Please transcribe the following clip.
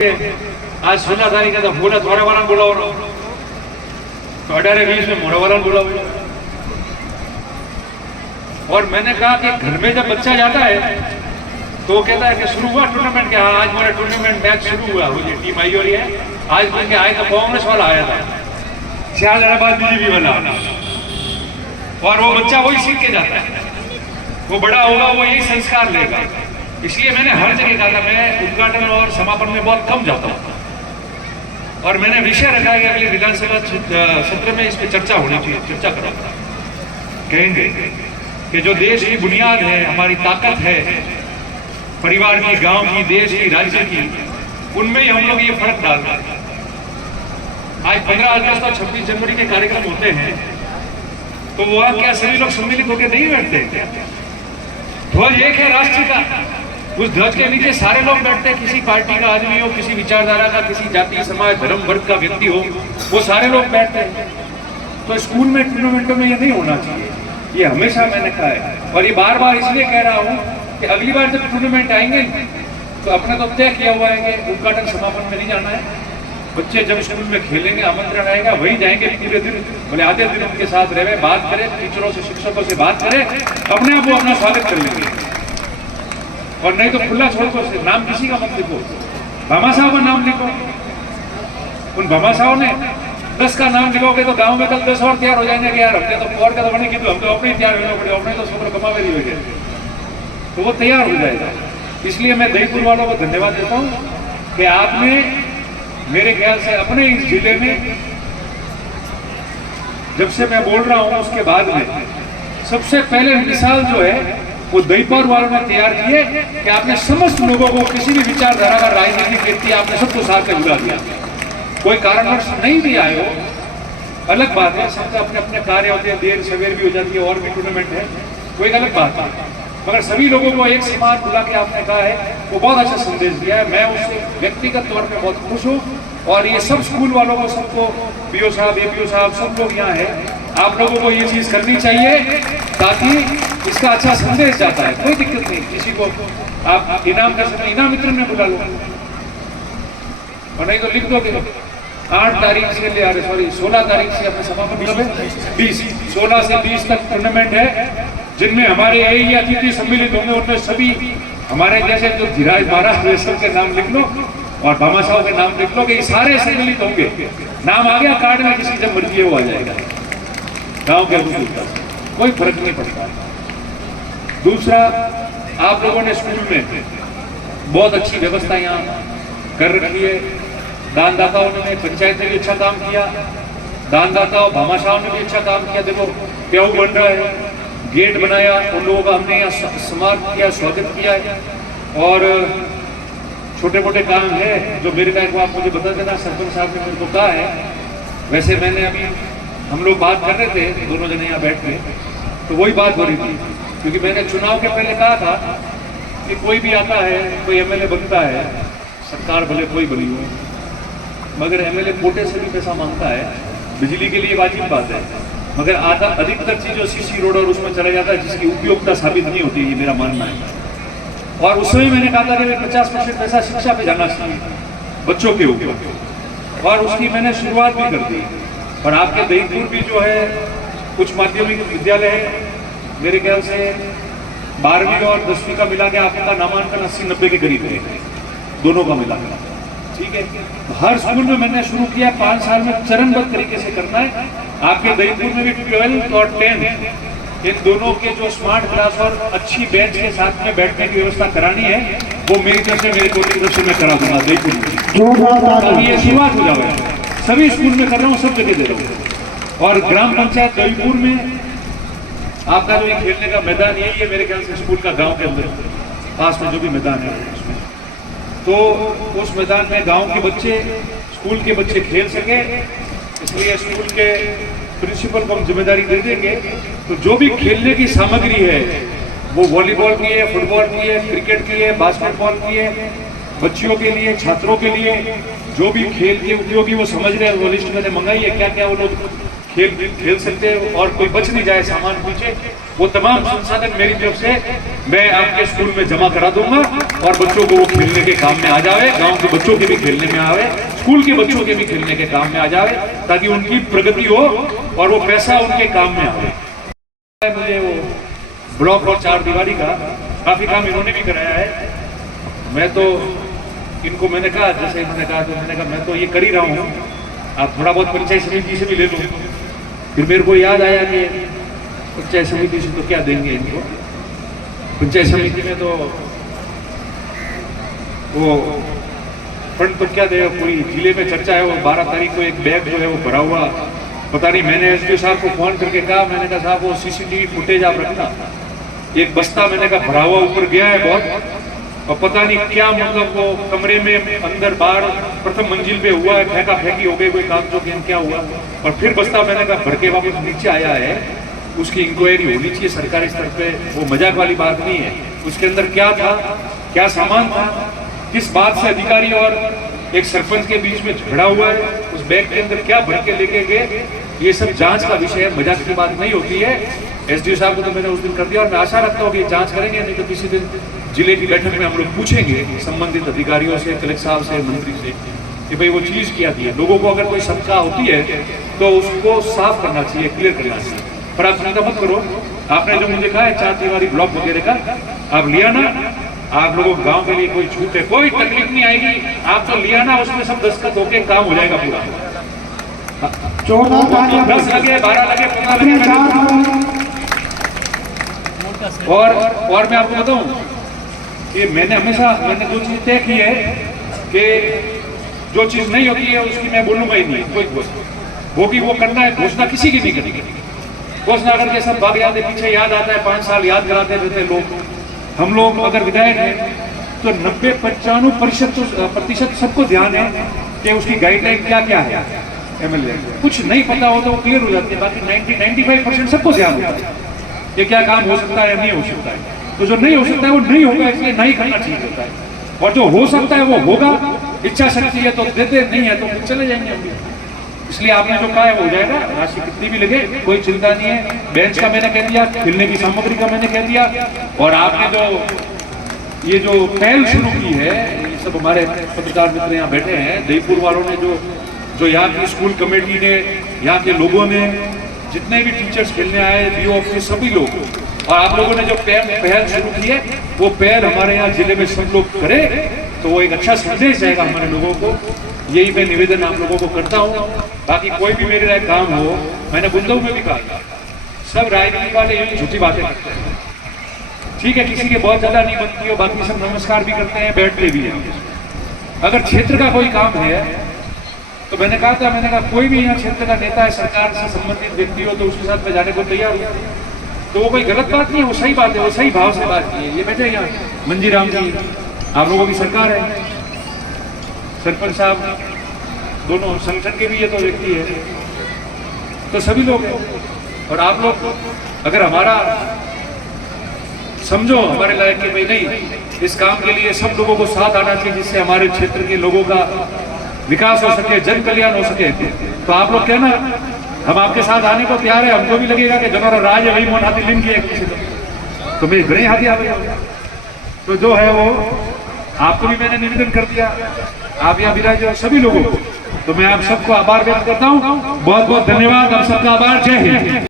आज 16 तारीख है तो बोला थोड़ा वाला बुलाओ तो 18-20 में मोड़ा वाला बुलाओ। और मैंने कहा कि घर में जब बच्चा जाता है तो कहता है कि शुरू हुआ टूर्नामेंट के। हाँ, आज मेरा टूर्नामेंट मैच शुरू हुआ, मुझे टीम आई हो रही है। आज बन के आए तो कांग्रेस वाला आया था, 4 दिन बाद बीजेपी वाला, और वो बच्चा वही सीख के जाता है। वो बड़ा होगा वो यही संस्कार लेगा। इसलिए मैंने हर जगह कहा था, मैं उद्घाटन और समापन में बहुत कम जाता हूँ, और मैंने विषय रखा है कि अगले विधानसभा सत्र में इस पर चर्चा होनी चाहिए। चर्चा करा कहेंगे कि जो देश की बुनियाद है, हमारी ताकत है, परिवार की, गांव की, देश की, राज्य की, उनमें ही हम लोग ये फर्क डाल रहे हैं। आज 15 अगस्त और 26 जनवरी के कार्यक्रम होते हैं तो वह क्या सभी लोग सम्मिलित होकर नहीं बैठते? ध्वज एक है राष्ट्र का, उस ध्वज के नीचे सारे लोग बैठते हैं। किसी पार्टी का आदमी हो, किसी विचारधारा का, किसी जाति, समाज, धर्म, वर्ग का व्यक्ति हो, वो सारे लोग बैठते हैं। तो स्कूल में टूर्नामेंटों में ये नहीं होना चाहिए, ये हमेशा मैंने कहा है। और ये बार बार इसलिए कह रहा हूँ कि अगली बार जब टूर्नामेंट आएंगे तो अपना तो तय किया हुआ है कि उद्घाटन समापन में नहीं जाना है। बच्चे जब स्कूल में खेलेंगे, आमंत्रण आएगा, वही जाएंगे पूरे दिन, बोले आधे दिन उनके साथ रहे, बात करें, टीचरों से, शिक्षकों से बात करें, अपने आप वो अपना स्वागत कर लेंगे। और नहीं तो खुला छोड़ दो, नाम किसी का मत लिखो, भामा साहब का नाम लिखो। उन भामा साहब ने 10 का नाम लिखोगे तो गांव में कल 10 और तैयार हो जाएंगे कि यार अपने तो और का तो बने की, हम तो अपने तैयार होना पड़े, अपने तो सब कमावे नहीं हुए, तो वो तैयार हो जाएगा। इसलिए मैं दहीपुर वालों को धन्यवाद देता हूँ कि आपने मेरे ख्याल से अपने इस जिले में, जब से मैं बोल रहा हूँ उसके बाद में सबसे पहले मिसाल जो है वो दहीपुर वालों ने तैयार की है कि आपने समस्त लोगों को, किसी भी विचारधारा का, राजनीतिक व्यक्ति, आपने सबको साथ में जुड़ा दिया। कोई कारणवश नहीं भी आए हो, अलग बात है, सबका अपने अपने कार्य होते हैं, देर सवेर भी हो जाती है, और भी टूर्नामेंट है, वो एक अलग बात है। मगर सभी लोगों को एक समान बुला के आपने कहा है, वो बहुत अच्छा संदेश दिया है। मैं उससे व्यक्तिगत तौर पे बहुत खुश हूँ। और ये सब स्कूल वालों को, सबको, बीओ साहब, एपीओ साहब, सब लोग यहाँ है, आप लोगों को ये चीज़ करनी चाहिए ताकि इसका अच्छा संदेश जाता है। कोई दिक्कत नहीं, किसी को आप इनाम कर सकते, इनाम मित्र में बुला लो, और नहीं तो लिख दोगे 8 तारीख से ले, अरे सॉरी 16 तारीख से अपने समापन, 16 से 20 तक टूर्नामेंट है, जिनमें हमारे यही अतिथि सम्मिलित होंगे। उनमें सभी हमारे जैसे जो धीराज महाराज रेशम के नाम लिख लो और भामा साहब के नाम लिख लो कि ये सारे सम्मिलित होंगे। नाम आ गया कार्ड में, किसी जब मर्जी वो आ जाएगा, गांव के कोई फर्क नहीं पड़ता। दूसरा, आप लोगों ने स्कूल में बहुत अच्छी व्यवस्था यहाँ कर रखी है। दानदाताओं ने, पंचायत ने भी अच्छा काम किया, दानदाताओं, भामा साहब ने भी अच्छा काम किया। देखो प्याऊ बन रहा है, गेट बनाया, उन लोगों का हमने यहाँ सम्मान किया, स्वागत किया है। और छोटे मोटे काम है जो मेरे का, एक बार मुझे बता देना, सरपंच साहब ने मेरे को कहा है। वैसे मैंने अभी, हम लोग बात कर रहे थे दोनों जने यहाँ बैठ के, तो वही बात हो रही थी, क्योंकि मैंने चुनाव के पहले कहा था कि कोई भी आता है, कोई एमएलए बनता है, सरकार भले कोई बनी हो, मगर एमएलए कोटे से भी पैसा मांगता है। बिजली के लिए वाजिब बात है, मगर आधा अधिकतर चीज जो सीसी रोड और उसमें चला जाता है, जिसकी उपयोगिता साबित नहीं होती, ये मेरा मानना है। और उसमें मैंने कहा था कि 50% पैसा शिक्षा पे जाना चाहिए, बच्चों के ऊपर, और उसकी मैंने शुरुआत भी कर दी। और आपके दहीपुर भी जो है कुछ माध्यमिक विद्यालय है, मेरे ख्याल से 12वीं और 10वीं का मिला के आपका नामांकन 80-90 के करीब है, दोनों का मिला के, ठीक है। हर स्कूल में मैंने शुरू किया, 5 साल में चरणबद्ध तरीके से करना है। आपके दहीपुर में भी 12 और 10 इन दोनों के जो स्मार्ट क्लास और अच्छी बेंच के साथ में बैठने की व्यवस्था करानी है, वो मेरी तरफ से, मेरे कोटी तरफ से मैं करा दूंगा दहीपुर में। ये शुरुआत हो जाए, सभी स्कूल में कर रहा हूँ, सब जगह दे रहा हूँ। और ग्राम पंचायत दहीपुर में आपका जो ये खेलने का मैदान यही है, मेरे ख्याल से स्कूल का, गाँव के अंदर पास में जो भी मैदान है उसमें, तो उस मैदान में गाँव के बच्चे, स्कूल के बच्चे खेल सके, इसलिए स्कूल के प्रिंसिपल को हम जिम्मेदारी दे देंगे। तो जो भी खेलने की सामग्री है, वो वॉलीबॉल की है, फुटबॉल की है, क्रिकेट की है, बास्केटबॉल की है, बच्चियों के लिए, छात्रों के लिए, जो भी खेल के उपयोगी वो समझ रहे हैं, वो लिस्ट मैंने मंगाई है, क्या क्या वो लोग खेल सकते हैं, और कोई बच नहीं जाए सामान पीछे, वो तमाम संसाधन मेरी तरफ से मैं आपके स्कूल में जमा करा दूंगा और बच्चों को वो खेलने के काम में आ जाए, गांव के बच्चों के भी खेलने में आवे, स्कूल के बच्चों के भी खेलने के काम में आ जाए, ताकि उनकी प्रगति हो और वो पैसा उनके काम में आवे। मुझे वो ब्लॉक और 4 दीवारी का काफी काम इन्होंने भी कराया है। मैं तो इनको मैंने कहा, जैसे इन्होंने कहा तो मैंने कहा मैं तो ये कर ही रहा हूँ, आप थोड़ा बहुत पंचायत समिति से भी ले लो। फिर मेरे को याद आया कि पंचायत समिति से तो क्या देंगे इनको, पंचायत समिति में तो वो फंड तो क्या देगा, पूरी जिले में चर्चा है। वो 12 तारीख को एक बैग जो है वो भरा हुआ, पता नहीं, मैंने एसडीओ साहब को फोन करके कहा, मैंने कहा साहब वो सीसीटीवी फुटेज आप रखना, एक बस्ता मैंने कहा भरा हुआ ऊपर गया है बहुत, और पता नहीं क्या मतलब वो कमरे में अंदर बाहर प्रथम मंजिल पे हुआ है, फेंका फेंकी हो गई, कोई काम जो क्या हुआ, और फिर बस्ता मैंने कहा भर के वापस नीचे आया है। उसकी इंक्वायरी होनी चाहिए सरकारी स्तर पे, वो मजाक वाली बात नहीं है। उसके अंदर क्या था, क्या सामान था, किस बात से अधिकारी और एक सरपंच के बीच में झगड़ा हुआ है, उस बैग के अंदर क्या भर के लेके गए, ये सब जांच का विषय है, मजाक की बात नहीं होती है। एसडीओ साहब को तो मैंने उस दिन कर दिया और मैं आशा रखता हूँ कि जांच करेंगे, नहीं तो किसी दिन जिले की बैठक में हम लोग पूछेंगे संबंधित अधिकारियों से, कलेक्टर साहब से, मंत्री से कि भाई वो चीज क्या थी। लोगों को अगर कोई शंका होती है तो उसको साफ करना चाहिए, क्लियर करना चाहिए। पर आप चिंता मत करो, आपने जो मुझे कहा है 4 दीवारी ब्लॉक वगैरह का, आप लिया ना, आप लोगों को गांव के लिए कोई छूट है, कोई तकलीफ नहीं आएगी, आप तो लिया ना, उसमें सब दस्तखत होके काम हो जाएगा पूरा। 10 लगे, 12 लगे, 15 लगे। और मैं आपको बताऊं कि मैंने जो चीज तय की है कि जो चीज नहीं होती है उसकी मैं बोलूंगा ही नहीं, कोई होगी वो करना है, घोषणा किसी की नहीं करेगी। घोषणा करके सब भाग जाते, पीछे याद आता है, 5 साल याद कराते रहते लोग। हम लोग अगर विधायक हैं तो 90-95% सबको ध्यान है कि उसकी गाइडलाइन क्या क्या है। एमएलए कुछ नहीं पता हो तो वो क्लियर हो जाती है, बाकी 90-95% सबको ध्यान होता है कि क्या काम हो सकता है, नहीं हो सकता है। तो जो नहीं हो सकता है वो नहीं होगा, इसलिए नहीं करना चाहिए होता है, और जो हो सकता है वो होगा। इच्छा शक्ति है तो देते, नहीं है तो फिर चले जाएंगे हम भी। इसलिए आपने जो कहा है वो हो जाएगा, राशि कितनी भी लगे कोई चिंता नहीं है। बेंच का मैंने कह दिया, खेलने की सामग्री का मैंने कह दिया, और आपने जो ये जो पहल शुरू की है, ये सब हमारे पत्रकार मित्र यहाँ बैठे हैं, दहीपुर वालों ने जो यहाँ की स्कूल कमेटी ने, यहाँ के लोगों ने, जितने भी टीचर्स खेलने आए, बीओ ऑफिस, सभी लोग, और आप लोगों ने जो पहल शुरू की है, वो पहल हमारे यहाँ जिले में सब लोग करें तो वो एक अच्छा संदेश जाएगा हमारे लोगों को। यही मैं निवेदन आप लोगों को करता हूँ। बाकी कोई भी मेरे लायक काम हो, मैंने बुंदऊ में भी कहा, सब राजनीति वाले यही झूठी बातें करते हैं, ठीक है, किसी के बहुत ज्यादा नहीं बनती हो, बाकी सब नमस्कार भी करते हैं, बैठते भी हैं। अगर क्षेत्र का कोई काम है तो मैंने कहा कोई भी यहाँ क्षेत्र का नेता है, सरकार से संबंधित व्यक्ति हो, तो उसके साथ मैं जाने को तैयार हूँ। तो वो कोई गलत बात नहीं है, वो सही बात है, वो सही भाव से बात की है। ये बैठे यहाँ मंजीराम जी, आप लोगों की सरकार है, सरपंच साहब दोनों संगठन के भी ये तो व्यक्ति है, तो सभी लोग हैं। और आप लोग अगर हमारा समझो हमारे लायक कि भाई नहीं, इस काम के लिए सब लोगों को साथ आना चाहिए, जिससे हमारे क्षेत्र के लोगों का विकास हो सके, जन कल्याण हो सके, तो आप लोग कहना हम आपके साथ आने को तैयार है। हमको भी लगेगा कि जनोरा राज है, वही मोन हाथी लिंक किया तो मैं घने हाथी आ गया। तो जो है वो आपको भी मैंने निवेदन कर दिया, आप यहाँ विराज और सभी लोगों को, तो मैं आप सबको आभार व्यक्त करता हूँ। बहुत बहुत धन्यवाद, आप सबका आभार, जय हिंद।